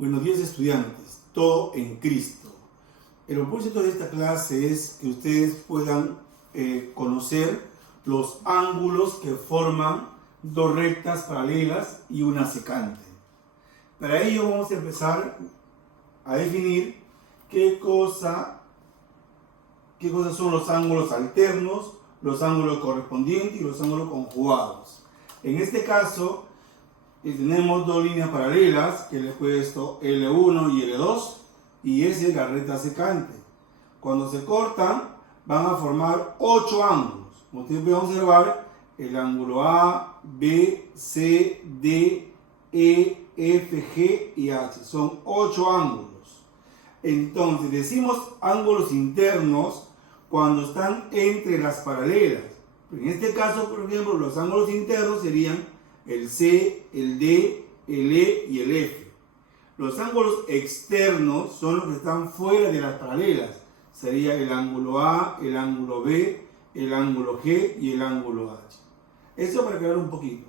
Buenos días, estudiantes, todo en Cristo. El propósito de esta clase es que ustedes puedan conocer los ángulos que forman dos rectas paralelas y una secante. Para ello vamos a empezar a definir qué cosas son los ángulos alternos, los ángulos correspondientes y los ángulos conjugados. En este caso, tenemos dos líneas paralelas que le he puesto L1 y L2 y esa es la recta secante. Cuando se cortan van a formar 8 ángulos. Como ustedes pueden observar, el ángulo A, B, C, D, E, F, G y H. Son 8 ángulos. Entonces decimos ángulos internos cuando están entre las paralelas. En este caso, por ejemplo, los ángulos internos serían el C, el D, el E y el F. Los ángulos externos son los que están fuera de las paralelas. Sería el ángulo A, el ángulo B, el ángulo G y el ángulo H. Eso para aclarar un poquito.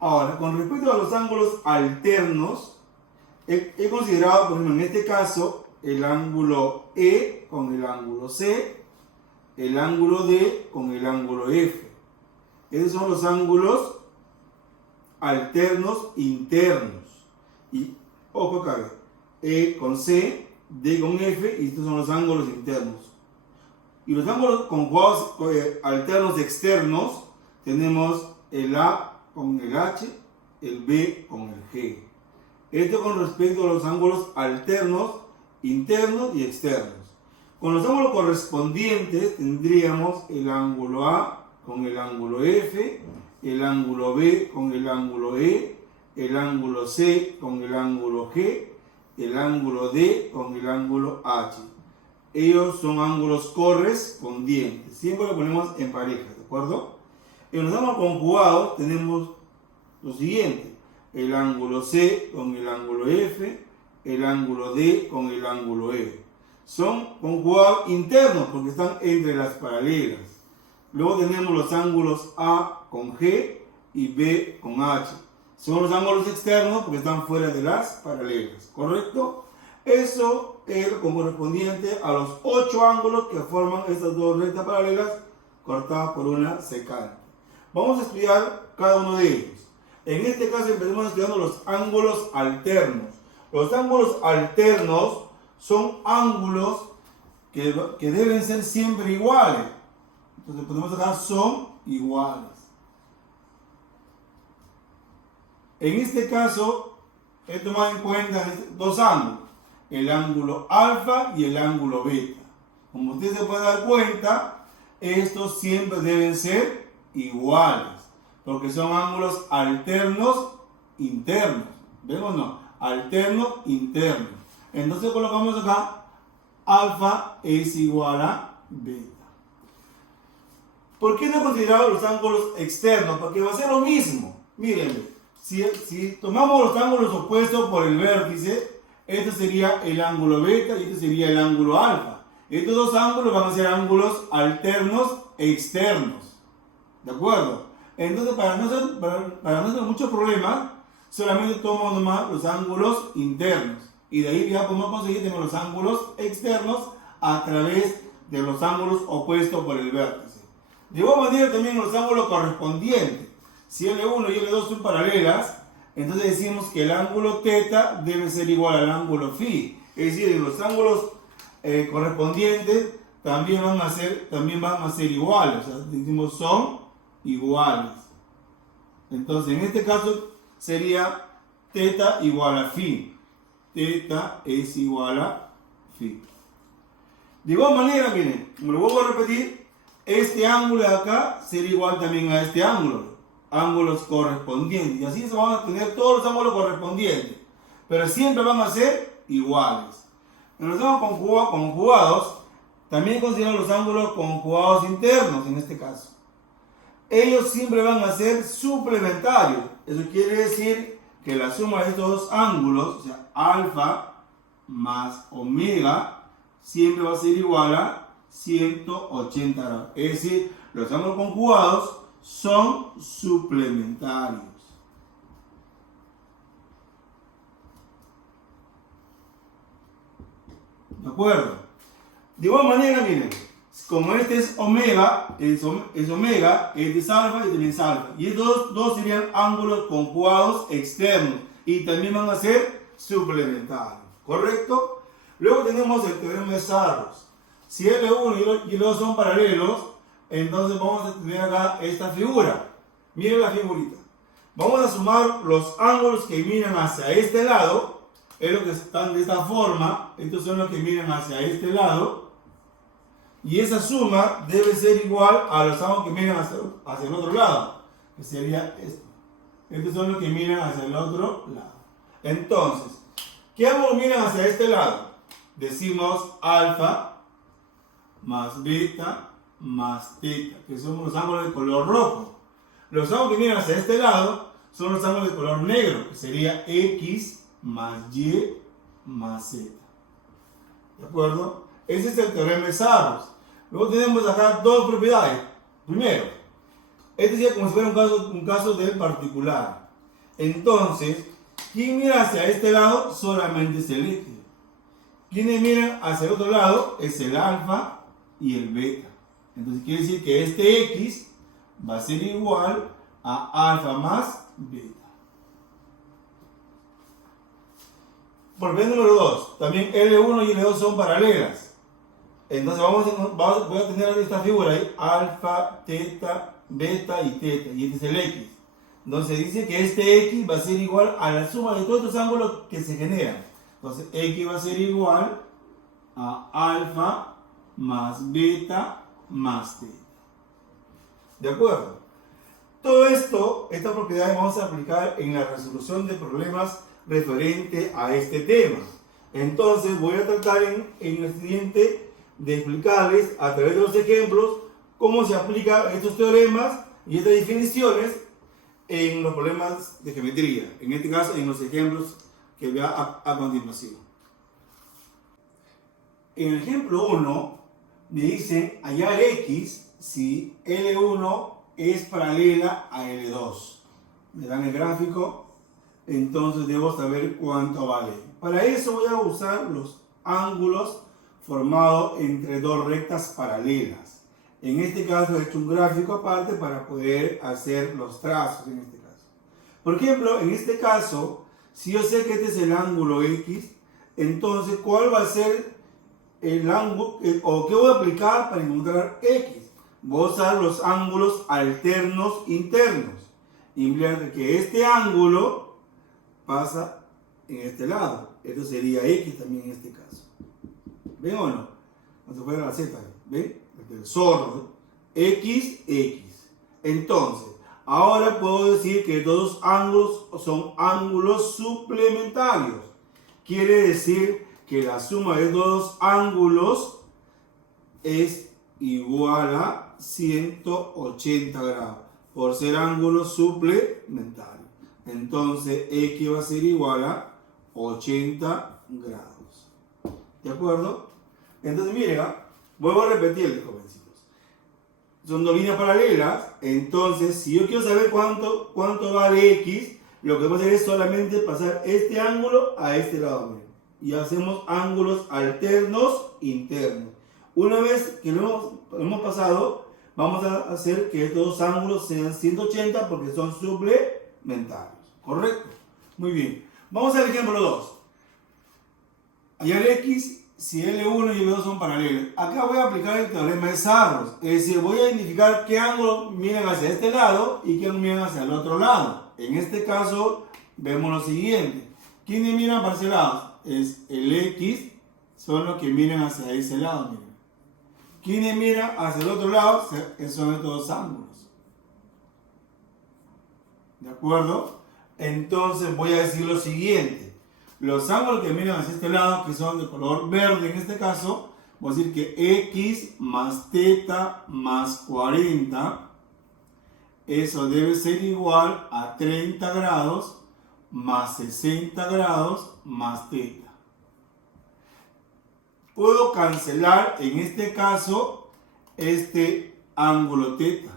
Ahora, con respecto a los ángulos alternos, he considerado, por ejemplo, en este caso, el ángulo E con el ángulo C, el ángulo D con el ángulo F. Esos son los ángulos alternos internos. Y ojo acá, E con C, D con F, y estos son los ángulos internos. Y los ángulos conjugados alternos externos, tenemos el A con el H, el B con el G. Esto con respecto a los ángulos alternos internos y externos. Con los ángulos correspondientes tendríamos el ángulo A con el ángulo F, el ángulo B con el ángulo E, el ángulo C con el ángulo G, el ángulo D con el ángulo H. Ellos son ángulos correspondientes. Siempre lo ponemos en pareja, ¿de acuerdo? En los ángulos conjugados tenemos lo siguiente: el ángulo C con el ángulo F, el ángulo D con el ángulo E. Son conjugados internos porque están entre las paralelas. Luego tenemos los ángulos A con G y B con H. Son los ángulos externos porque están fuera de las paralelas, ¿correcto? Eso es como correspondiente a los 8 ángulos que forman estas dos rectas paralelas cortadas por una secante. Vamos a estudiar cada uno de ellos. En este caso empezamos estudiando los ángulos alternos. Los ángulos alternos son ángulos que deben ser siempre iguales. Entonces podemos acá son iguales. En este caso he tomado en cuenta dos ángulos, el ángulo alfa y el ángulo beta. Como ustedes se pueden dar cuenta, estos siempre deben ser iguales, porque son ángulos alternos internos. ¿Ven o no? Alterno interno. Entonces colocamos acá, alfa es igual a beta. ¿Por qué no he considerado los ángulos externos? Porque va a ser lo mismo. Miren, si tomamos los ángulos opuestos por el vértice, este sería el ángulo beta y este sería el ángulo alfa. Estos dos ángulos van a ser ángulos alternos externos. ¿De acuerdo? Entonces, para no tener muchos problemas, solamente tomamos nomás los ángulos internos. Y de ahí ya podemos conseguir tener los ángulos externos a través de los ángulos opuestos por el vértice. De igual manera también los ángulos correspondientes. Si L1 y L2 son paralelas, entonces decimos que el ángulo θ debe ser igual al ángulo φ. Es decir, en los ángulos correspondientes también van a ser iguales. O sea, decimos son iguales. Entonces en este caso sería θ igual a φ. Θ es igual a φ. De igual manera, miren, como lo vuelvo a repetir, este ángulo de acá será igual también a este ángulo. Ángulos correspondientes. Y así se van a tener todos los ángulos correspondientes. Pero siempre van a ser iguales. En los ángulos conjugados, también consideramos los ángulos conjugados internos en este caso. Ellos siempre van a ser suplementarios. Eso quiere decir que la suma de estos dos ángulos, o sea, alfa más omega, siempre va a ser igual a 180 grados. Es decir, los ángulos conjugados son suplementarios. acuerdo? De igual manera, miren, como este es omega, es omega, este es alfa y también es alfa. Y estos dos serían ángulos conjugados externos y también van a ser suplementarios, ¿correcto? Luego tenemos el teorema de Sarros. Si L1 y L2 son paralelos, entonces vamos a tener acá esta figura. Miren la figurita. Vamos a sumar los ángulos que miran hacia este lado. Es lo que están de esta forma. Estos son los que miran hacia este lado. Y esa suma debe ser igual a los ángulos que miran hacia el otro lado. Que sería esto. Estos son los que miran hacia el otro lado. Entonces, ¿qué ángulos miran hacia este lado? Decimos alfa más beta más teta, que son los ángulos de color rojo. Los ángulos que miran hacia este lado son los ángulos de color negro, que sería X más Y más Z. ¿De acuerdo? Ese es el teorema de Sarros. Luego tenemos acá dos propiedades. Primero, este sería como si fuera un caso del particular. Entonces, ¿quién mira hacia este lado? Solamente es el X. Quienes miran hacia el otro lado es el alfa y el beta. Entonces quiere decir que este X va a ser igual a alfa más beta. Propiedad número 2. También L1 y L2 son paralelas. Entonces voy a tener esta figura ahí. Alfa, teta, beta y teta. Y este es el X. Entonces dice que este X va a ser igual a la suma de todos estos ángulos que se generan. Entonces X va a ser igual a alfa más beta más teta. ¿De acuerdo? Todo esto, estas propiedades vamos a aplicar en la resolución de problemas referente a este tema. Entonces voy a tratar en el siguiente de explicarles a través de los ejemplos cómo se aplican estos teoremas y estas definiciones en los problemas de geometría. En este caso, en los ejemplos que vea a continuación. En el ejemplo 1 me dicen hallar X si L1 es paralela a L2. Me dan el gráfico, entonces debo saber cuánto vale. Para eso voy a usar los ángulos formados entre dos rectas paralelas. En este caso he hecho un gráfico aparte para poder hacer los trazos en este caso. Por ejemplo, en este caso, si yo sé que este es el ángulo X, entonces ¿cuál va a ser el ángulo o qué voy a aplicar para encontrar X? Voy a usar los ángulos alternos internos. Implica que este ángulo pasa en este lado. Esto sería X también en este caso. ¿Ven o no? No se fuera la Z. ¿Ven? El zorro. X, X. Entonces, ahora puedo decir que todos ángulos son ángulos suplementarios. Quiere decir que la suma de dos ángulos es igual a 180 grados por ser ángulos suplementarios. Entonces X va a ser igual a 80 grados. ¿De acuerdo? Entonces miren, vuelvo a repetirles, jovencitos. Son dos líneas paralelas. Entonces si yo quiero saber cuánto vale X, lo que voy a hacer es solamente pasar este ángulo a este lado. Miren. Y hacemos ángulos alternos internos. Una vez que lo hemos pasado, vamos a hacer que estos dos ángulos sean 180 porque son suplementarios. ¿Correcto? Muy bien. Vamos al ejemplo 2. Hallar X si L1 y L2 son paralelos. Acá voy a aplicar el teorema de Sarros. Es decir, voy a identificar qué ángulo miran hacia este lado y qué ángulo miran hacia el otro lado. En este caso, vemos lo siguiente. ¿Quiénes miran para ese lado? Es el X, son los que miran hacia ese lado. Miren. Quienes miran hacia el otro lado son estos dos ángulos. ¿De acuerdo? Entonces voy a decir lo siguiente. Los ángulos que miran hacia este lado, que son de color verde en este caso, voy a decir que X más teta más 40, eso debe ser igual a 30 grados más 60 grados más teta. Puedo cancelar en este caso este ángulo teta.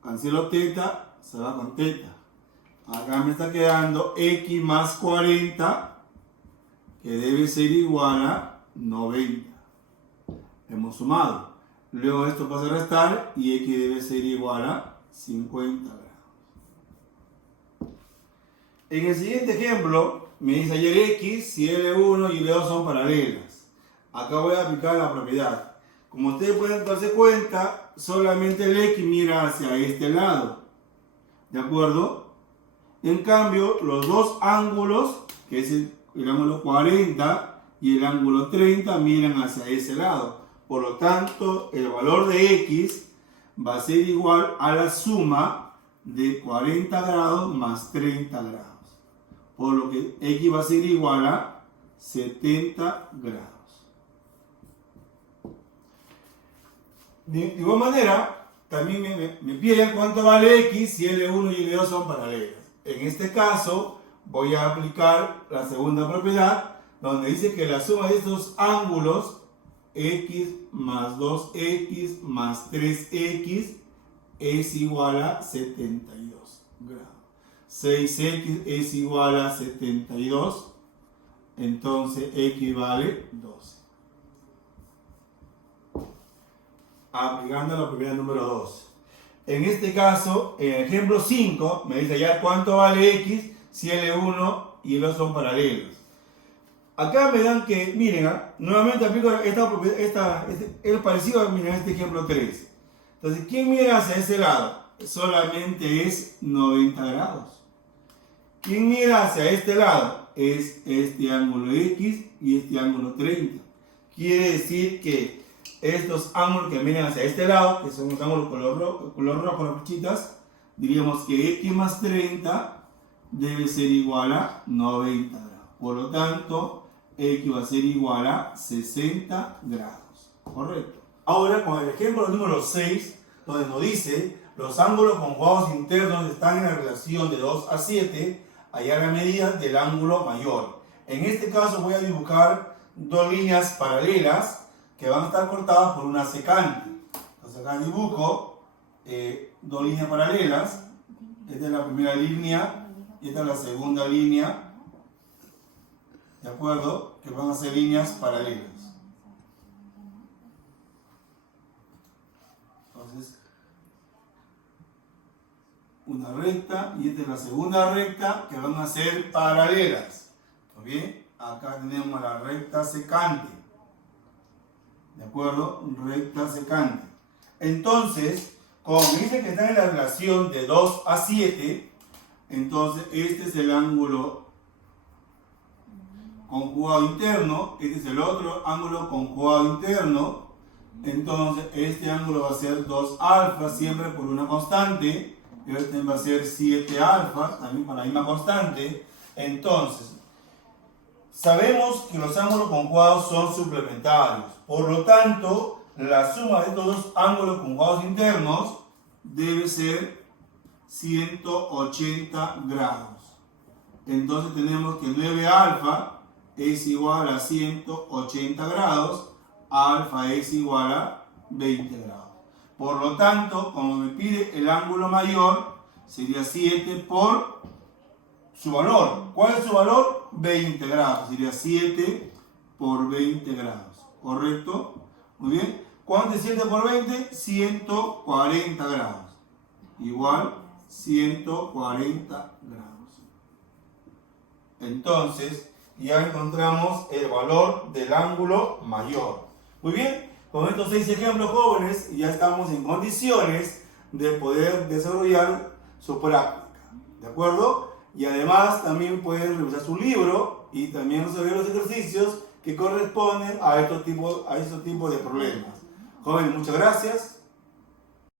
Cancelo teta, se va con teta. Acá me está quedando X más 40, que debe ser igual a 90. hemos sumado. Luego esto pasa a restar y x debe ser igual a 50 grados. En el siguiente ejemplo, me dice ayer x, si L1 y L2 son paralelas. Acá voy a aplicar la propiedad. Como ustedes pueden darse cuenta, solamente el x mira hacia este lado. ¿De acuerdo? En cambio, los dos ángulos, que es el ángulo 40 y el ángulo 30, miran hacia ese lado. Por lo tanto, el valor de x va a ser igual a la suma de 40 grados más 30 grados. Por lo que x va a ser igual a 70 grados. De igual manera, también me piden cuánto vale x si L1 y L2 son paralelas. En este caso, voy a aplicar la segunda propiedad, donde dice que la suma de estos ángulos, x más 2x más 3x, es igual a 72 grados. 6x es igual a 72, entonces x vale 12. Aplicando la propiedad número 2. En este caso, en el ejemplo 5, me dice ya cuánto vale x si L1 y L2 son paralelos. Acá me dan que, miren, nuevamente aplico esta propiedad, es parecido a este ejemplo 3. Entonces, ¿quién mira hacia ese lado? Solamente es 90 grados. ¿Quién mira hacia este lado? Es este ángulo x y este ángulo 30. Quiere decir que estos ángulos que miran hacia este lado, que son los ángulos color rojo, las flechitas, diríamos que x más 30 debe ser igual a 90 grados. Por lo tanto, x va a ser igual a 60 grados. ¿Correcto? Ahora, con el ejemplo número 6, donde nos dice los ángulos conjugados internos están en la relación de 2 a 7, hallar la medida del ángulo mayor. En este caso voy a dibujar dos líneas paralelas que van a estar cortadas por una secante. Entonces acá dibujo dos líneas paralelas. Esta es la primera línea y esta es la segunda línea. ¿De acuerdo? Que van a ser líneas paralelas. Entonces, una recta y esta es la segunda recta que van a ser paralelas. ¿Está bien? Acá tenemos la recta secante. ¿De acuerdo? Recta secante. Entonces, como me dice que está en la relación de 2 a 7, entonces este es el ángulo conjugado interno, este es el otro ángulo conjugado interno, entonces este ángulo va a ser 2 alfa, siempre por una constante, y este va a ser 7 alfa, también para la misma constante. Entonces, sabemos que los ángulos conjugados son suplementarios, por lo tanto, la suma de estos dos ángulos conjugados internos debe ser 180 grados. Entonces tenemos que 9 alfa es igual a 180 grados, alfa es igual a 20 grados. Por lo tanto, como me pide el ángulo mayor, sería 7 por su valor. ¿Cuál es su valor? 20 grados. Sería 7 por 20 grados. ¿Correcto? Muy bien. ¿Cuánto es 7 por 20? 140 grados. Igual 140 grados. Entonces, ya encontramos el valor del ángulo mayor. Muy bien. Con estos 6 ejemplos, jóvenes, ya estamos en condiciones de poder desarrollar su práctica. ¿De acuerdo? Y además también pueden revisar su libro y también resolver los ejercicios que corresponden a estos tipos de problemas. Jóvenes, muchas gracias.